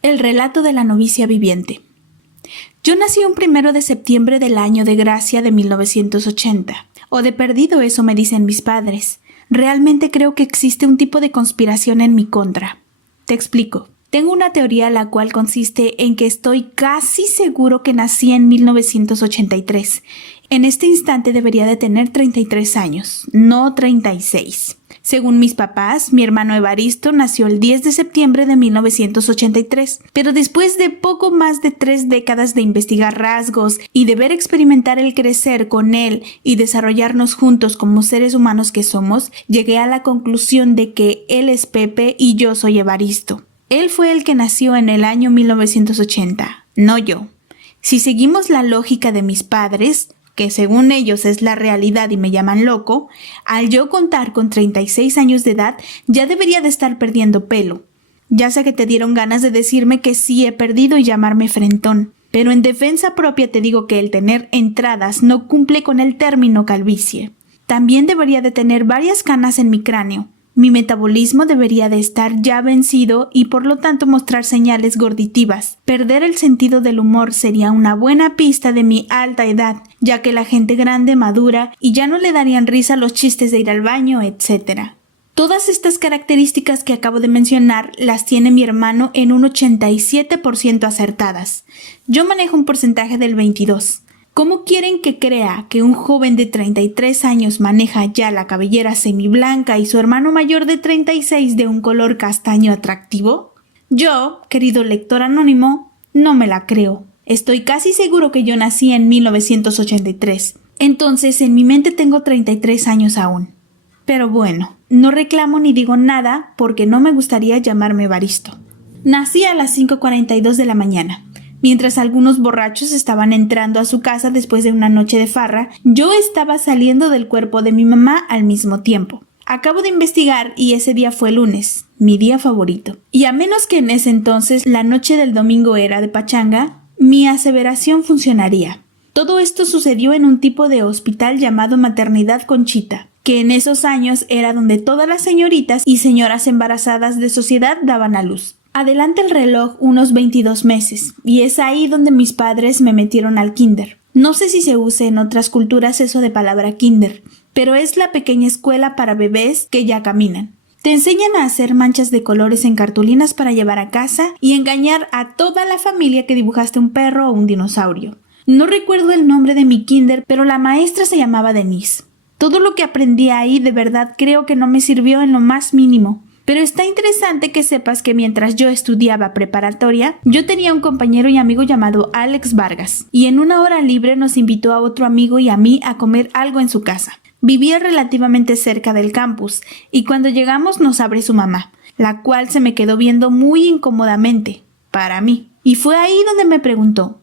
El relato de la novicia viviente. Yo nací un 1 de septiembre del año de gracia de 1980, o de perdido, eso me dicen mis padres. Realmente creo que existe un tipo de conspiración en mi contra. Te explico. Tengo una teoría la cual consiste en que estoy casi seguro que nací en 1983. En este instante debería de tener 33 años, no 36. Según mis papás, mi hermano Evaristo nació el 10 de septiembre de 1983, pero después de poco más de 3 décadas de investigar rasgos y de ver experimentar el crecer con él y desarrollarnos juntos como seres humanos que somos, llegué a la conclusión de que él es Pepe y yo soy Evaristo. Él fue el que nació en el año 1980, no yo. Si seguimos la lógica de mis padres, que según ellos es la realidad y me llaman loco, al yo contar con 36 años de edad ya debería de estar perdiendo pelo. Ya sé que te dieron ganas de decirme que sí he perdido y llamarme frentón, pero en defensa propia te digo que el tener entradas no cumple con el término calvicie. También debería de tener varias canas en mi cráneo. Mi metabolismo debería de estar ya vencido y por lo tanto mostrar señales gorditivas. Perder el sentido del humor sería una buena pista de mi alta edad, ya que la gente grande madura y ya no le darían risa los chistes de ir al baño, etc. Todas estas características que acabo de mencionar las tiene mi hermano en un 87% acertadas. Yo manejo un porcentaje del 22%. ¿Cómo quieren que crea que un joven de 33 años maneja ya la cabellera semiblanca y su hermano mayor de 36 de un color castaño atractivo? Yo, querido lector anónimo, no me la creo. Estoy casi seguro que yo nací en 1983. Entonces, en mi mente tengo 33 años aún. Pero bueno, no reclamo ni digo nada porque no me gustaría llamarme Evaristo. Nací a las 5:42 de la mañana. Mientras algunos borrachos estaban entrando a su casa después de una noche de farra, yo estaba saliendo del cuerpo de mi mamá al mismo tiempo. Acabo de investigar y ese día fue lunes, mi día favorito. Y a menos que en ese entonces la noche del domingo era de pachanga, mi aseveración funcionaría. Todo esto sucedió en un tipo de hospital llamado Maternidad Conchita, que en esos años era donde todas las señoritas y señoras embarazadas de sociedad daban a luz. Adelanta el reloj unos 22 meses, y es ahí donde mis padres me metieron al kinder. No sé si se use en otras culturas eso de palabra kinder, pero es la pequeña escuela para bebés que ya caminan. Te enseñan a hacer manchas de colores en cartulinas para llevar a casa y engañar a toda la familia que dibujaste un perro o un dinosaurio. No recuerdo el nombre de mi kinder, pero la maestra se llamaba Denise. Todo lo que aprendí ahí de verdad creo que no me sirvió en lo más mínimo. Pero está interesante que sepas que mientras yo estudiaba preparatoria, yo tenía un compañero y amigo llamado Alex Vargas, y en una hora libre nos invitó a otro amigo y a mí a comer algo en su casa. Vivía relativamente cerca del campus, y cuando llegamos nos abre su mamá, la cual se me quedó viendo muy incómodamente, para mí. Y fue ahí donde me preguntó,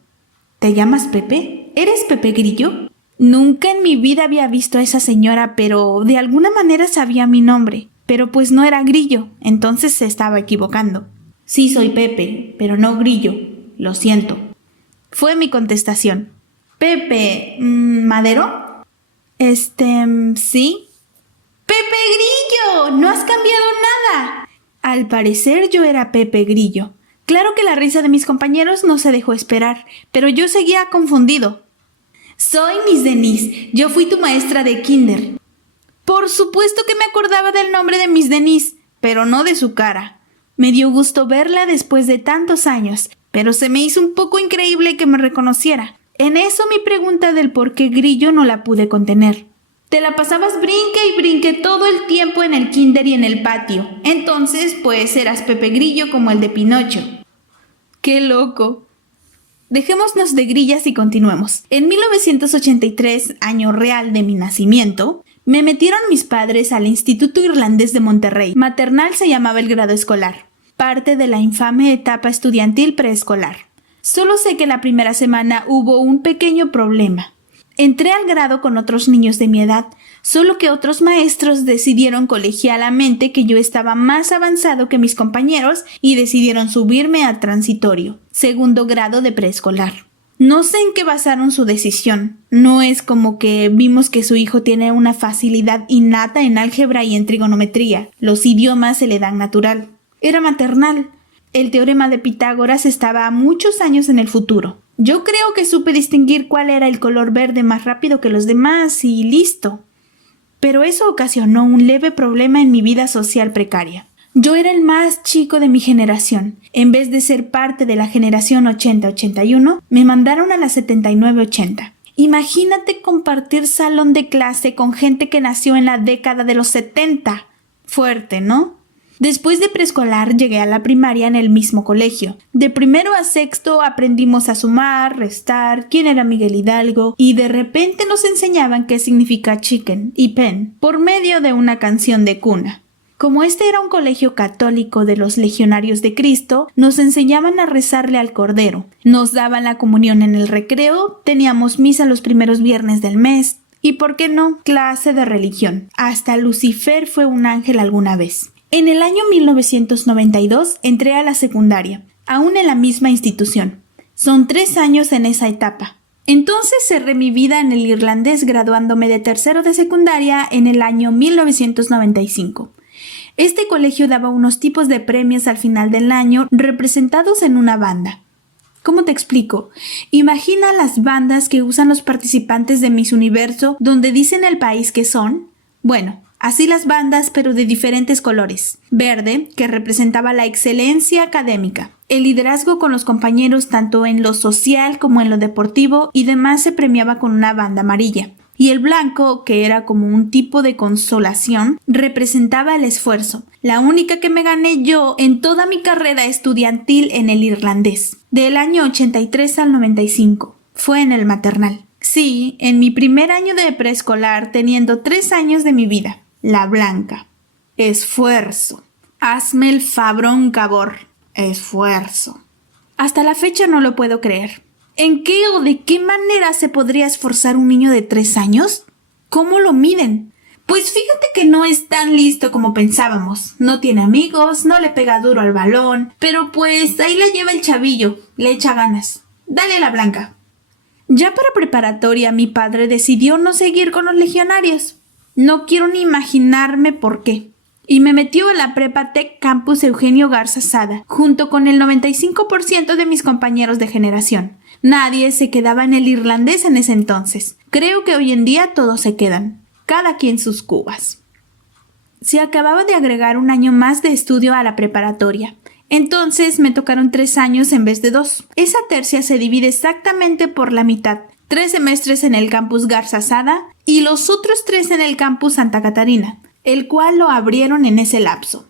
¿te llamas Pepe? ¿Eres Pepe Grillo? Nunca en mi vida había visto a esa señora, pero de alguna manera sabía mi nombre. Pero pues no era Grillo, entonces se estaba equivocando. Sí soy Pepe, pero no Grillo, lo siento. Fue mi contestación. Pepe, ¿Madero? Sí. ¡Pepe Grillo! ¡No has cambiado nada! Al parecer yo era Pepe Grillo. Claro que la risa de mis compañeros no se dejó esperar, pero yo seguía confundido. Soy Miss Denise, yo fui tu maestra de kinder. Por supuesto que me acordaba del nombre de Miss Denise, pero no de su cara. Me dio gusto verla después de tantos años, pero se me hizo un poco increíble que me reconociera. En eso mi pregunta del por qué Grillo no la pude contener. Te la pasabas brinque y brinque todo el tiempo en el kinder y en el patio. Entonces, pues eras Pepe Grillo como el de Pinocho. ¡Qué loco! Dejémonos de grillas y continuemos. En 1983, año real de mi nacimiento, me metieron mis padres al Instituto Irlandés de Monterrey. Maternal se llamaba el grado escolar, parte de la infame etapa estudiantil preescolar. Solo sé que la primera semana hubo un pequeño problema. Entré al grado con otros niños de mi edad, solo que otros maestros decidieron colegialamente que yo estaba más avanzado que mis compañeros y decidieron subirme a transitorio, segundo grado de preescolar. No sé en qué basaron su decisión. No es como que vimos que su hijo tiene una facilidad innata en álgebra y en trigonometría. Los idiomas se le dan natural. Era maternal. El teorema de Pitágoras estaba a muchos años en el futuro. Yo creo que supe distinguir cuál era el color verde más rápido que los demás y listo. Pero eso ocasionó un leve problema en mi vida social precaria. Yo era el más chico de mi generación. En vez de ser parte de la generación 80-81, me mandaron a la 79-80. Imagínate compartir salón de clase con gente que nació en la década de los 70. Fuerte, ¿no? Después de preescolar llegué a la primaria en el mismo colegio. De primero a sexto aprendimos a sumar, restar, quién era Miguel Hidalgo y de repente nos enseñaban qué significa chicken y pen por medio de una canción de cuna. Como este era un colegio católico de los Legionarios de Cristo, nos enseñaban a rezarle al Cordero. Nos daban la comunión en el recreo, teníamos misa los primeros viernes del mes y, ¿por qué no?, clase de religión. Hasta Lucifer fue un ángel alguna vez. En el año 1992 entré a la secundaria, aún en la misma institución. Son 3 años en esa etapa. Entonces cerré mi vida en el irlandés graduándome de tercero de secundaria en el año 1995. Este colegio daba unos tipos de premios al final del año representados en una banda. ¿Cómo te explico? Imagina las bandas que usan los participantes de Miss Universo donde dicen el país que son. Bueno, así las bandas, pero de diferentes colores. Verde, que representaba la excelencia académica. El liderazgo con los compañeros tanto en lo social como en lo deportivo y demás se premiaba con una banda amarilla. Y el blanco, que era como un tipo de consolación, representaba el esfuerzo, la única que me gané yo en toda mi carrera estudiantil en el irlandés, del año 83 al 95. Fue en el maternal. Sí, en mi primer año de preescolar, teniendo 3 años de mi vida. La blanca. Esfuerzo. Hazme el fabrón, cabor. Esfuerzo. Hasta la fecha no lo puedo creer. ¿En qué o de qué manera se podría esforzar un niño de 3 años? ¿Cómo lo miden? Pues fíjate que no es tan listo como pensábamos. No tiene amigos, no le pega duro al balón, pero pues ahí la lleva el chavillo, le echa ganas. Dale la blanca. Ya para preparatoria mi padre decidió no seguir con los legionarios. No quiero ni imaginarme por qué. Y me metió a la Prepa Tech Campus Eugenio Garza Sada, junto con el 95% de mis compañeros de generación. Nadie se quedaba en el irlandés en ese entonces. Creo que hoy en día todos se quedan, cada quien sus cubas. Se acababa de agregar un año más de estudio a la preparatoria. Entonces me tocaron 3 años en vez de 2. Esa tercia se divide exactamente por la mitad. 3 semestres en el campus Garza Sada y los otros 3 en el campus Santa Catarina, el cual lo abrieron en ese lapso.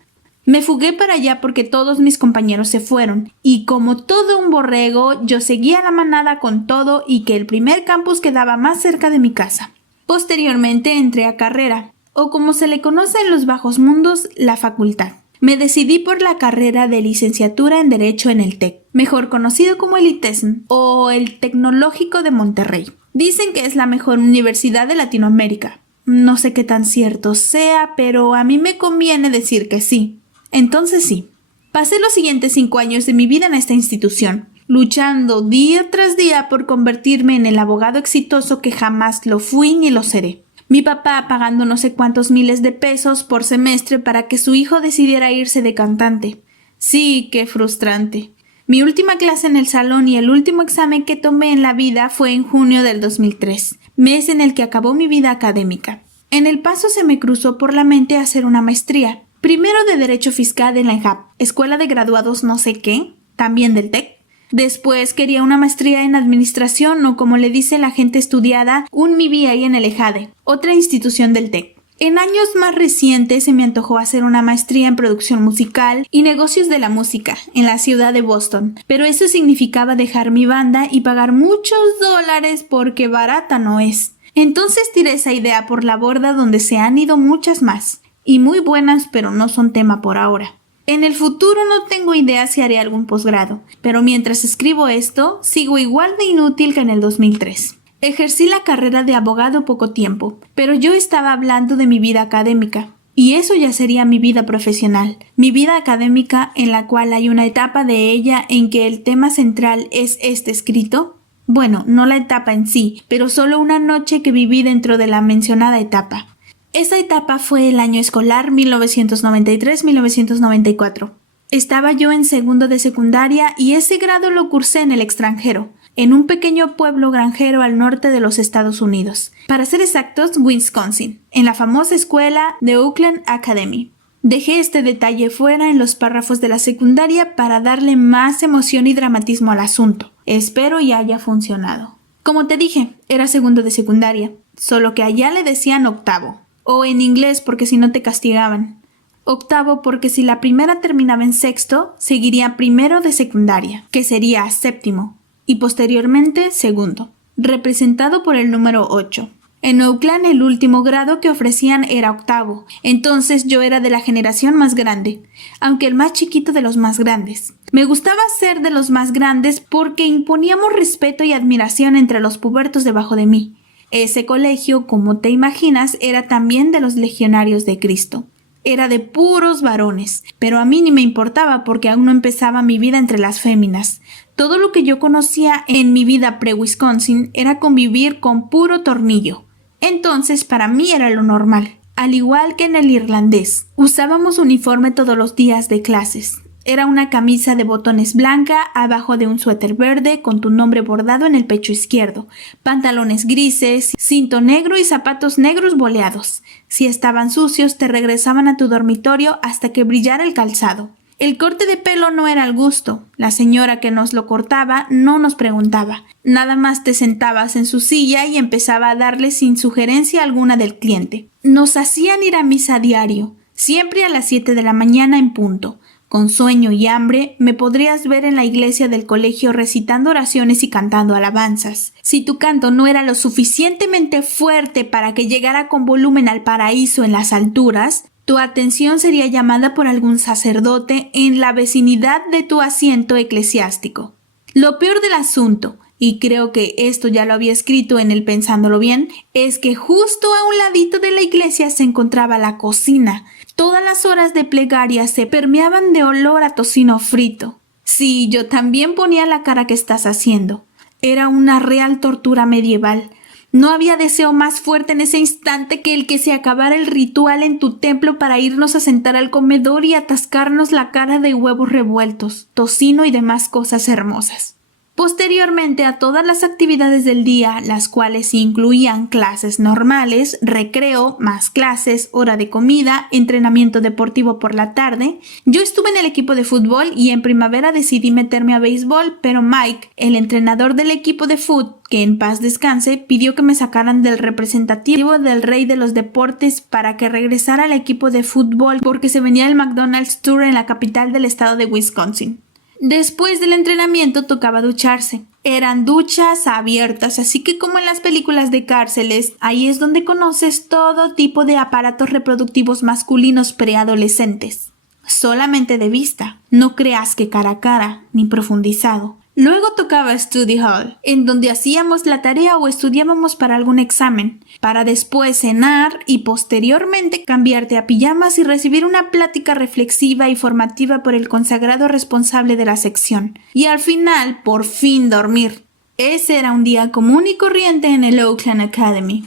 Me fugué para allá porque todos mis compañeros se fueron, y como todo un borrego, yo seguía la manada con todo y que el primer campus quedaba más cerca de mi casa. Posteriormente entré a carrera, o como se le conoce en los bajos mundos, la facultad. Me decidí por la carrera de licenciatura en Derecho en el TEC, mejor conocido como el ITESM o el Tecnológico de Monterrey. Dicen que es la mejor universidad de Latinoamérica. No sé qué tan cierto sea, pero a mí me conviene decir que sí. Entonces sí, pasé los siguientes 5 años de mi vida en esta institución, luchando día tras día por convertirme en el abogado exitoso que jamás lo fui ni lo seré. Mi papá pagando no sé cuántos miles de pesos por semestre para que su hijo decidiera irse de cantante. Sí, qué frustrante. Mi última clase en el salón y el último examen que tomé en la vida fue en junio del 2003, mes en el que acabó mi vida académica. En el paso se me cruzó por la mente hacer una maestría. Primero de Derecho Fiscal en la EJAP, Escuela de Graduados no sé qué, también del TEC. Después quería una maestría en Administración o como le dice la gente estudiada, un MBA en el EJADE, otra institución del TEC. En años más recientes se me antojó hacer una maestría en Producción Musical y Negocios de la Música en la ciudad de Boston, pero eso significaba dejar mi banda y pagar muchos dólares porque barata no es. Entonces tiré esa idea por la borda donde se han ido muchas más. Y muy buenas, pero no son tema por ahora. En el futuro no tengo idea si haré algún posgrado, pero mientras escribo esto, sigo igual de inútil que en el 2003. Ejercí la carrera de abogado poco tiempo, pero yo estaba hablando de mi vida académica, y eso ya sería mi vida profesional, mi vida académica en la cual hay una etapa de ella en que el tema central es este escrito. Bueno, no la etapa en sí, pero solo una noche que viví dentro de la mencionada etapa. Esa etapa fue el año escolar 1993-1994. Estaba yo en segundo de secundaria y ese grado lo cursé en el extranjero, en un pequeño pueblo granjero al norte de los Estados Unidos. Para ser exactos, Wisconsin, en la famosa escuela de Oakland Academy. Dejé este detalle fuera en los párrafos de la secundaria para darle más emoción y dramatismo al asunto. Espero y haya funcionado. Como te dije, era segundo de secundaria, solo que allá le decían octavo, o en inglés porque si no te castigaban. Octavo porque si la primera terminaba en sexto, seguiría primero de secundaria, que sería séptimo, y posteriormente segundo, representado por el número 8. En Oakland el último grado que ofrecían era octavo, entonces yo era de la generación más grande, aunque el más chiquito de los más grandes. Me gustaba ser de los más grandes porque imponíamos respeto y admiración entre los pubertos debajo de mí. Ese colegio, como te imaginas, era también de los legionarios de Cristo. Era de puros varones, pero a mí ni me importaba porque aún no empezaba mi vida entre las féminas. Todo lo que yo conocía en mi vida pre-Wisconsin era convivir con puro tornillo. Entonces para mí era lo normal. Al igual que en el irlandés, usábamos uniforme todos los días de clases. Era una camisa de botones blanca abajo de un suéter verde con tu nombre bordado en el pecho izquierdo, pantalones grises, cinto negro y zapatos negros boleados. Si estaban sucios, te regresaban a tu dormitorio hasta que brillara el calzado. El corte de pelo no era al gusto. La señora que nos lo cortaba no nos preguntaba. Nada más te sentabas en su silla y empezaba a darle sin sugerencia alguna del cliente. Nos hacían ir a misa diario, siempre a las 7 de la mañana en punto. Con sueño y hambre, me podrías ver en la iglesia del colegio recitando oraciones y cantando alabanzas. Si tu canto no era lo suficientemente fuerte para que llegara con volumen al paraíso en las alturas, tu atención sería llamada por algún sacerdote en la vecindad de tu asiento eclesiástico. Lo peor del asunto, y creo que esto ya lo había escrito en el Pensándolo Bien, es que justo a un ladito de la iglesia se encontraba la cocina. Todas las horas de plegaria se permeaban de olor a tocino frito. Sí, yo también ponía la cara que estás haciendo. Era una real tortura medieval. No había deseo más fuerte en ese instante que el que se acabara el ritual en tu templo para irnos a sentar al comedor y atascarnos la cara de huevos revueltos, tocino y demás cosas hermosas. Posteriormente a todas las actividades del día, las cuales incluían clases normales, recreo, más clases, hora de comida, entrenamiento deportivo por la tarde, yo estuve en el equipo de fútbol y en primavera decidí meterme a béisbol, pero Mike, el entrenador del equipo de fútbol, que en paz descanse, pidió que me sacaran del representativo del rey de los deportes para que regresara al equipo de fútbol porque se venía el McDonald's Tour en la capital del estado de Wisconsin. Después del entrenamiento tocaba ducharse. Eran duchas abiertas, así que como en las películas de cárceles, ahí es donde conoces todo tipo de aparatos reproductivos masculinos preadolescentes. Solamente de vista, no creas que cara a cara, ni profundizado. Luego tocaba Study Hall, en donde hacíamos la tarea o estudiábamos para algún examen, para después cenar y posteriormente cambiarte a pijamas y recibir una plática reflexiva y formativa por el consagrado responsable de la sección. Y al final, por fin dormir. Ese era un día común y corriente en el Oakland Academy.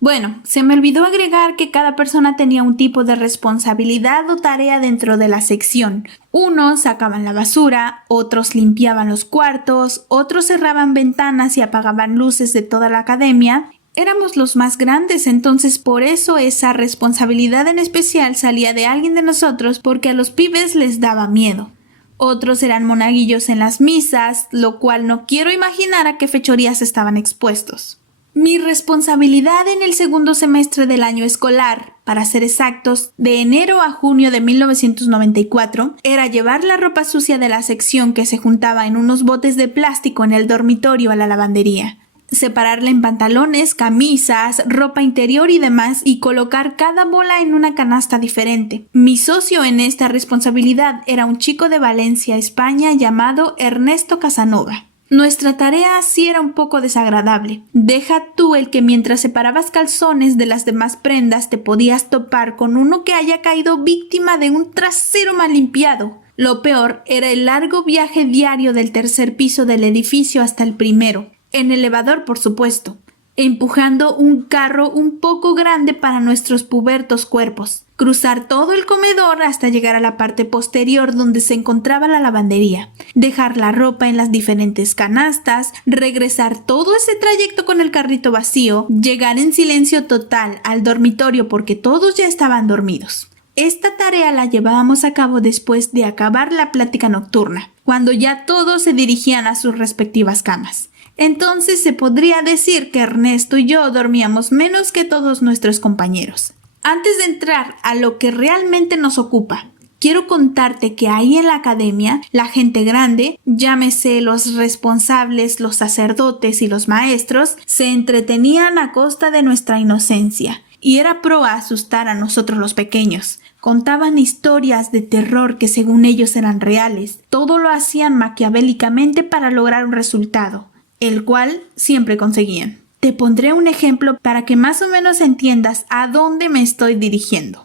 Bueno, se me olvidó agregar que cada persona tenía un tipo de responsabilidad o tarea dentro de la sección. Unos sacaban la basura, otros limpiaban los cuartos, otros cerraban ventanas y apagaban luces de toda la academia. Éramos los más grandes, entonces por eso esa responsabilidad en especial salía de alguien de nosotros porque a los pibes les daba miedo. Otros eran monaguillos en las misas, lo cual no quiero imaginar a qué fechorías estaban expuestos. Mi responsabilidad en el segundo semestre del año escolar, para ser exactos, de enero a junio de 1994, era llevar la ropa sucia de la sección que se juntaba en unos botes de plástico en el dormitorio a la lavandería, separarla en pantalones, camisas, ropa interior y demás y colocar cada bola en una canasta diferente. Mi socio en esta responsabilidad era un chico de Valencia, España, llamado Ernesto Casanova. Nuestra tarea sí era un poco desagradable. Deja tú el que mientras separabas calzones de las demás prendas te podías topar con uno que haya caído víctima de un trasero mal limpiado. Lo peor era el largo viaje diario del tercer piso del edificio hasta el primero, en elevador por supuesto, empujando un carro un poco grande para nuestros pubertos cuerpos. cruzar todo el comedor hasta llegar a la parte posterior donde se encontraba la lavandería, dejar la ropa en las diferentes canastas, regresar todo ese trayecto con el carrito vacío, llegar en silencio total al dormitorio porque todos ya estaban dormidos. Esta tarea la llevábamos a cabo después de acabar la plática nocturna, cuando ya todos se dirigían a sus respectivas camas. Entonces se podría decir que Ernesto y yo dormíamos menos que todos nuestros compañeros. Antes de entrar a lo que realmente nos ocupa, quiero contarte que ahí en la academia, la gente grande, llámese los responsables, los sacerdotes y los maestros, se entretenían a costa de nuestra inocencia, y era proa asustar a nosotros los pequeños. Contaban historias de terror que según ellos eran reales. Todo lo hacían maquiavélicamente para lograr un resultado, el cual siempre conseguían. Te pondré un ejemplo para que más o menos entiendas a dónde me estoy dirigiendo.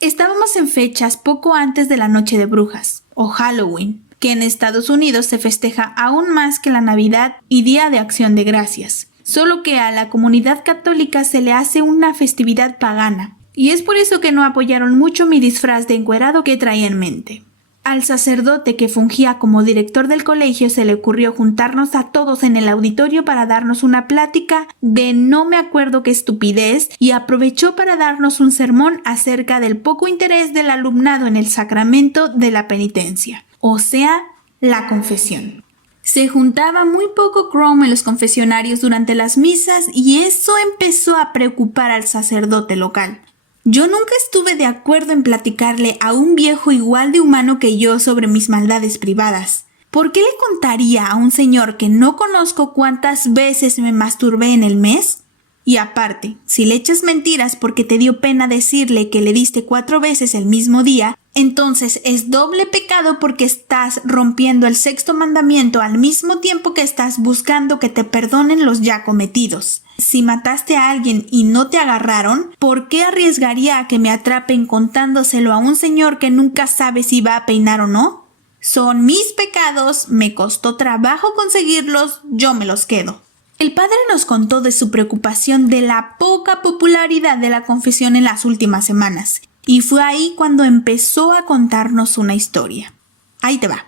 Estábamos en fechas poco antes de la Noche de Brujas, o Halloween, que en Estados Unidos se festeja aún más que la Navidad y Día de Acción de Gracias, solo que a la comunidad católica se le hace una festividad pagana, y es por eso que no apoyaron mucho mi disfraz de encuerado que traía en mente. Al sacerdote que fungía como director del colegio se le ocurrió juntarnos a todos en el auditorio para darnos una plática de no me acuerdo qué estupidez y aprovechó para darnos un sermón acerca del poco interés del alumnado en el sacramento de la penitencia, o sea, la confesión. Se juntaba muy poco Chrome en los confesionarios durante las misas y eso empezó a preocupar al sacerdote local. Yo nunca estuve de acuerdo en platicarle a un viejo igual de humano que yo sobre mis maldades privadas. ¿Por qué le contaría a un señor que no conozco cuántas veces me masturbé en el mes? Y aparte, si le echas mentiras porque te dio pena decirle que le diste 4 veces el mismo día, entonces es doble pecado porque estás rompiendo el 6º mandamiento al mismo tiempo que estás buscando que te perdonen los ya cometidos. Si mataste a alguien y no te agarraron, ¿por qué arriesgaría a que me atrapen contándoselo a un señor que nunca sabe si va a peinar o no? Son mis pecados, me costó trabajo conseguirlos, yo me los quedo. El padre nos contó de su preocupación de la poca popularidad de la confesión en las últimas semanas, y fue ahí cuando empezó a contarnos una historia. Ahí te va.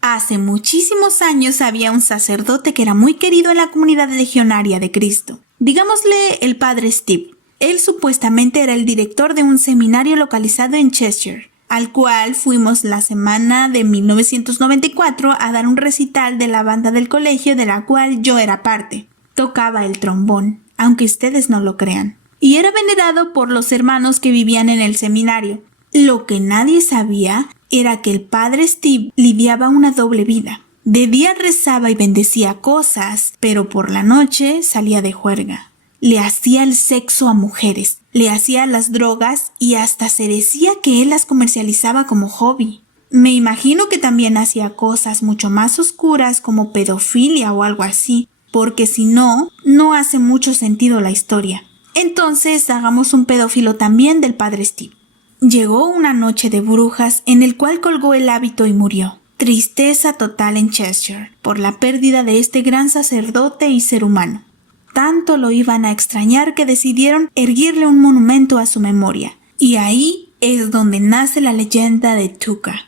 Hace muchísimos años había un sacerdote que era muy querido en la comunidad legionaria de Cristo. Digámosle el padre Steve. Él supuestamente era el director de un seminario localizado en Cheshire, al cual fuimos la semana de 1994 a dar un recital de la banda del colegio de la cual yo era parte. Tocaba el trombón, aunque ustedes no lo crean, y era venerado por los hermanos que vivían en el seminario. Lo que nadie sabía era que el padre Steve lidiaba una doble vida. De día rezaba y bendecía cosas, pero por la noche salía de juerga. Le hacía el sexo a mujeres, le hacía las drogas y hasta se decía que él las comercializaba como hobby. Me imagino que también hacía cosas mucho más oscuras como pedofilia o algo así, porque si no, no hace mucho sentido la historia. Entonces hagamos un pedófilo también del padre Steve. Llegó una noche de brujas en el cual colgó el hábito y murió. Tristeza total en Cheshire por la pérdida de este gran sacerdote y ser humano. Tanto lo iban a extrañar que decidieron erguirle un monumento a su memoria. Y ahí es donde nace la leyenda de Tuca.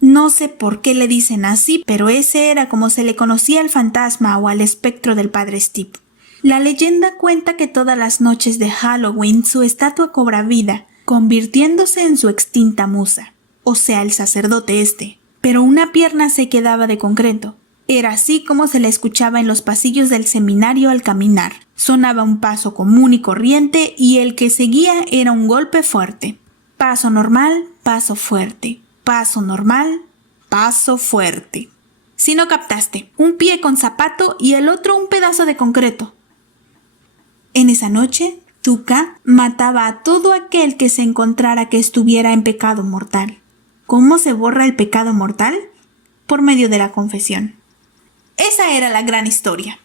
No sé por qué le dicen así, pero ese era como se le conocía al fantasma o al espectro del padre Steve. La leyenda cuenta que todas las noches de Halloween su estatua cobra vida, convirtiéndose en su extinta musa, o sea, el sacerdote este. Pero una pierna se quedaba de concreto. Era así como se le escuchaba en los pasillos del seminario al caminar. Sonaba un paso común y corriente y el que seguía era un golpe fuerte. Paso normal, paso fuerte. Paso normal, paso fuerte. Si no captaste, un pie con zapato y el otro un pedazo de concreto. En esa noche, Tuca mataba a todo aquel que se encontrara que estuviera en pecado mortal. ¿Cómo se borra el pecado mortal? Por medio de la confesión. Esa era la gran historia.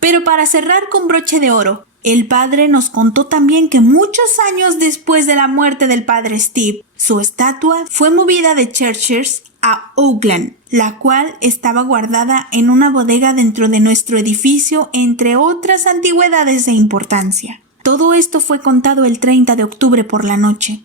Pero para cerrar con broche de oro, el padre nos contó también que muchos años después de la muerte del padre Steve, su estatua fue movida de Cheshire a Oakland, la cual estaba guardada en una bodega dentro de nuestro edificio, entre otras antigüedades de importancia. Todo esto fue contado el 30 de octubre por la noche.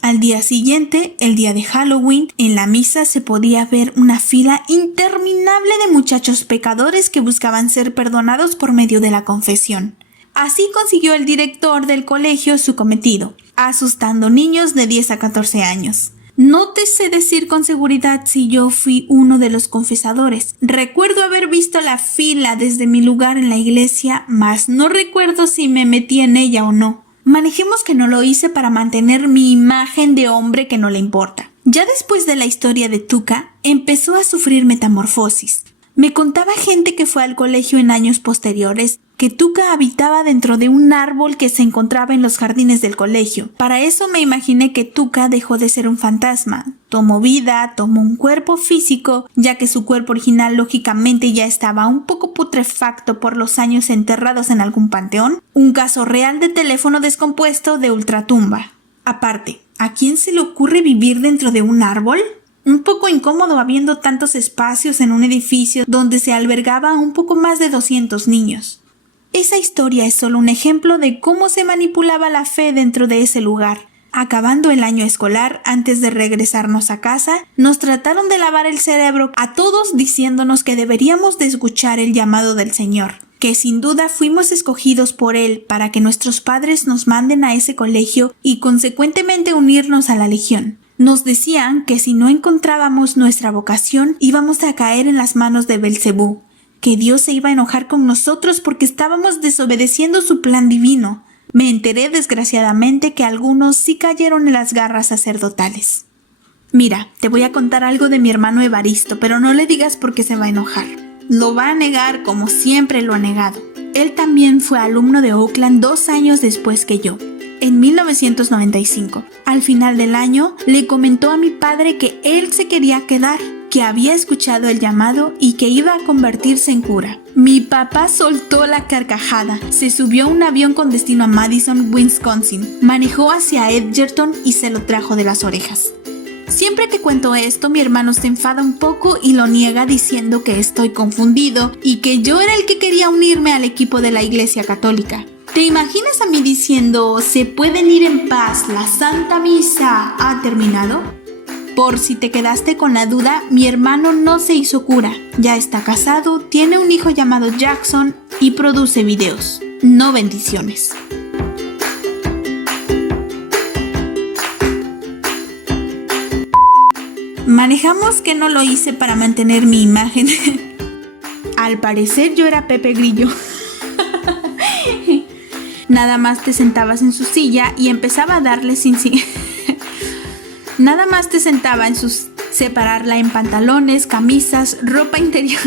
Al día siguiente, el día de Halloween, en la misa se podía ver una fila interminable de muchachos pecadores que buscaban ser perdonados por medio de la confesión. Así consiguió el director del colegio su cometido, asustando niños de 10 a 14 años. No te sé decir con seguridad si yo fui uno de los confesadores. Recuerdo haber visto la fila desde mi lugar en la iglesia, mas no recuerdo si me metí en ella o no. Manejemos que no lo hice para mantener mi imagen de hombre que no le importa. Ya después de la historia de Tuca, empezó a sufrir metamorfosis. Me contaba gente que fue al colegio en años posteriores que Tuca habitaba dentro de un árbol que se encontraba en los jardines del colegio. Para eso me imaginé que Tuca dejó de ser un fantasma. Tomó vida, tomó un cuerpo físico, ya que su cuerpo original lógicamente ya estaba un poco putrefacto por los años enterrados en algún panteón. Un caso real de teléfono descompuesto de ultratumba. Aparte, ¿a quién se le ocurre vivir dentro de un árbol? Un poco incómodo habiendo tantos espacios en un edificio donde se albergaba un poco más de 200 niños. Esa historia es solo un ejemplo de cómo se manipulaba la fe dentro de ese lugar. Acabando el año escolar, antes de regresarnos a casa, nos trataron de lavar el cerebro a todos diciéndonos que deberíamos de escuchar el llamado del Señor, que sin duda fuimos escogidos por Él para que nuestros padres nos manden a ese colegio y consecuentemente unirnos a la Legión. Nos decían que si no encontrábamos nuestra vocación íbamos a caer en las manos de Belcebú, que Dios se iba a enojar con nosotros porque estábamos desobedeciendo su plan divino. Me enteré desgraciadamente que algunos sí cayeron en las garras sacerdotales. Mira, te voy a contar algo de mi hermano Evaristo, pero no le digas porque se va a enojar. Lo va a negar como siempre lo ha negado. Él también fue alumno de Oakland 2 años después que yo. En 1995, al final del año, le comentó a mi padre que él se quería quedar, que había escuchado el llamado y que iba a convertirse en cura. Mi papá soltó la carcajada, se subió a un avión con destino a Madison, Wisconsin, manejó hacia Edgerton y se lo trajo de las orejas. Siempre que cuento esto, mi hermano se enfada un poco y lo niega diciendo que estoy confundido y que yo era el que quería unirme al equipo de la Iglesia Católica. ¿Te imaginas a mí diciendo, se pueden ir en paz, la Santa Misa ha terminado? Por si te quedaste con la duda, mi hermano no se hizo cura. Ya está casado, tiene un hijo llamado Jackson y produce videos. No bendiciones. Manejamos que no lo hice para mantener mi imagen. Al parecer yo era Pepe Grillo. Nada más te sentabas en su silla y empezaba a darle Nada más te sentaba en sus... separarla en pantalones, camisas, ropa interior.